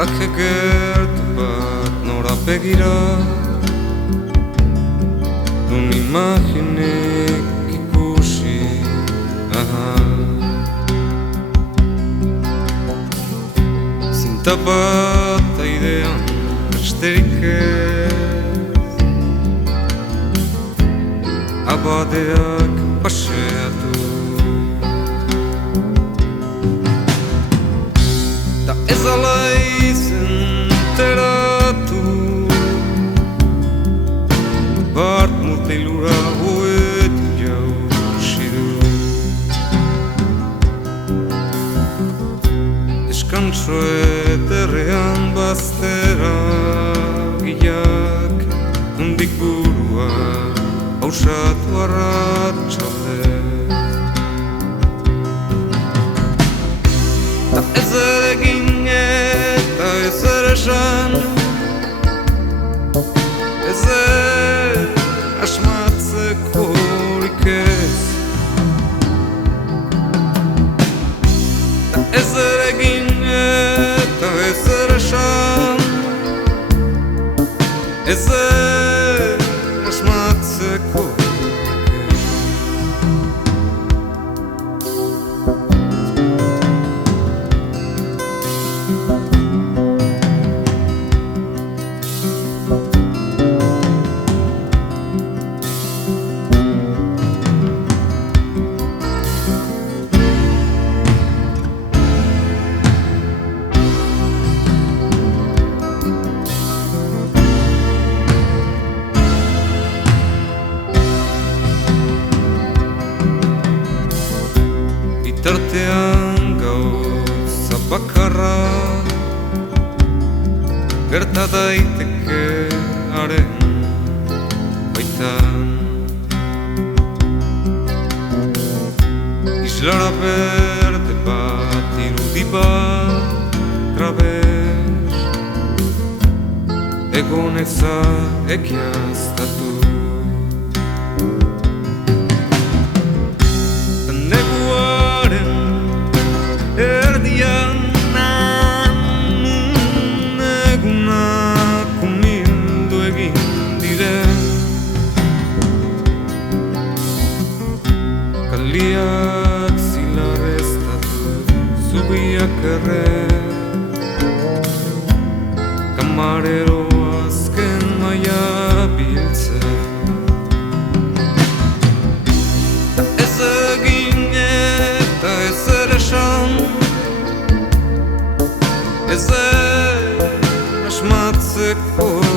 Paraje gertu bat nora begira nun imaginek ikusi zinta bat aidean besterik ez abadeak paseatu da ez ala enteratu bart mutilura huet jausi du deskanso ederrean baztera giak hundik burua pausatu arratsalde da ez egin eta ezer esan ezer asmatzekorik ez da ezer egin eta ezer esan ezer asmatzekorik Bitartean gauza bakarra gerta daiteke haren baitan islara berde bat irudi bat trabez egoneza egiaztatu erdian egunak umildu egin dire kaliak zilarreztatu zubiak erre kamarero azken maia biltzen ez egin eta ezer esan ezer asmatzeko